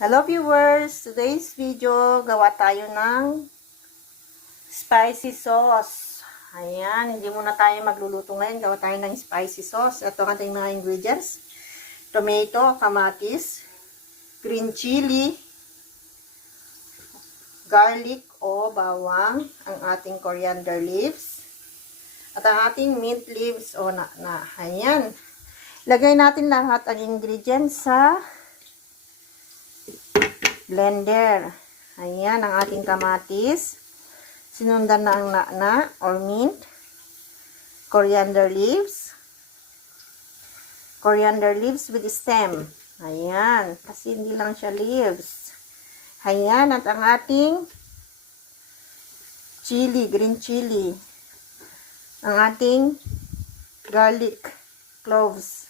Hello viewers! Today's video, gawa tayo ng spicy sauce. Ayan, hindi muna tayo magluluto ngayon. Gawa tayo ng spicy sauce. Ito ang ating mga ingredients. Tomato, kamatis, green chili, garlic o bawang, ang ating coriander leaves, at ang ating mint leaves o ayan. Lagay natin lahat ang ingredients sa blender. Ayan, ang ating kamatis. Sinundan na ang na or mint. Coriander leaves. Coriander leaves with stem. Ayan, kasi hindi lang siya leaves. Ayan, at ang ating chili, green chili. Ang ating garlic cloves.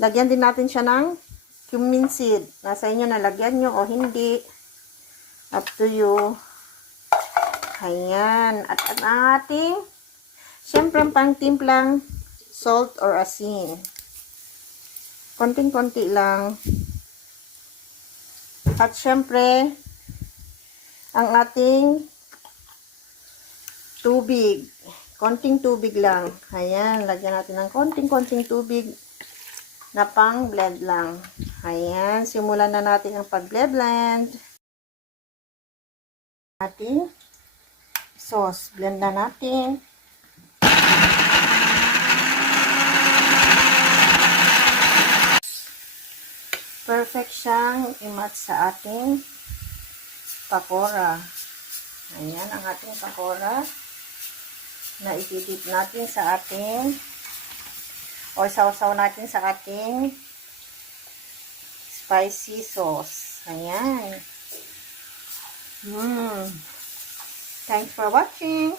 Lagyan din natin siya ng cumin seed. Nasa inyo na lagyan nyo o hindi. Up to you. Ayan. At ang ating, syempre pang timplang salt or asin. Konting-konti lang. At syempre, ang ating tubig. Konting tubig lang. Ayan. Lagyan natin ng konting-konting tubig na pang blend lang. Ayan, simulan na natin ang pag-blend. Ating sauce, blend na natin. Perfect siyang i-match sa ating pakora. Ayan, ang ating pakora na ititip natin sa ating o sausaw natin sa ating spicy sauce. Ayan. Thanks for watching.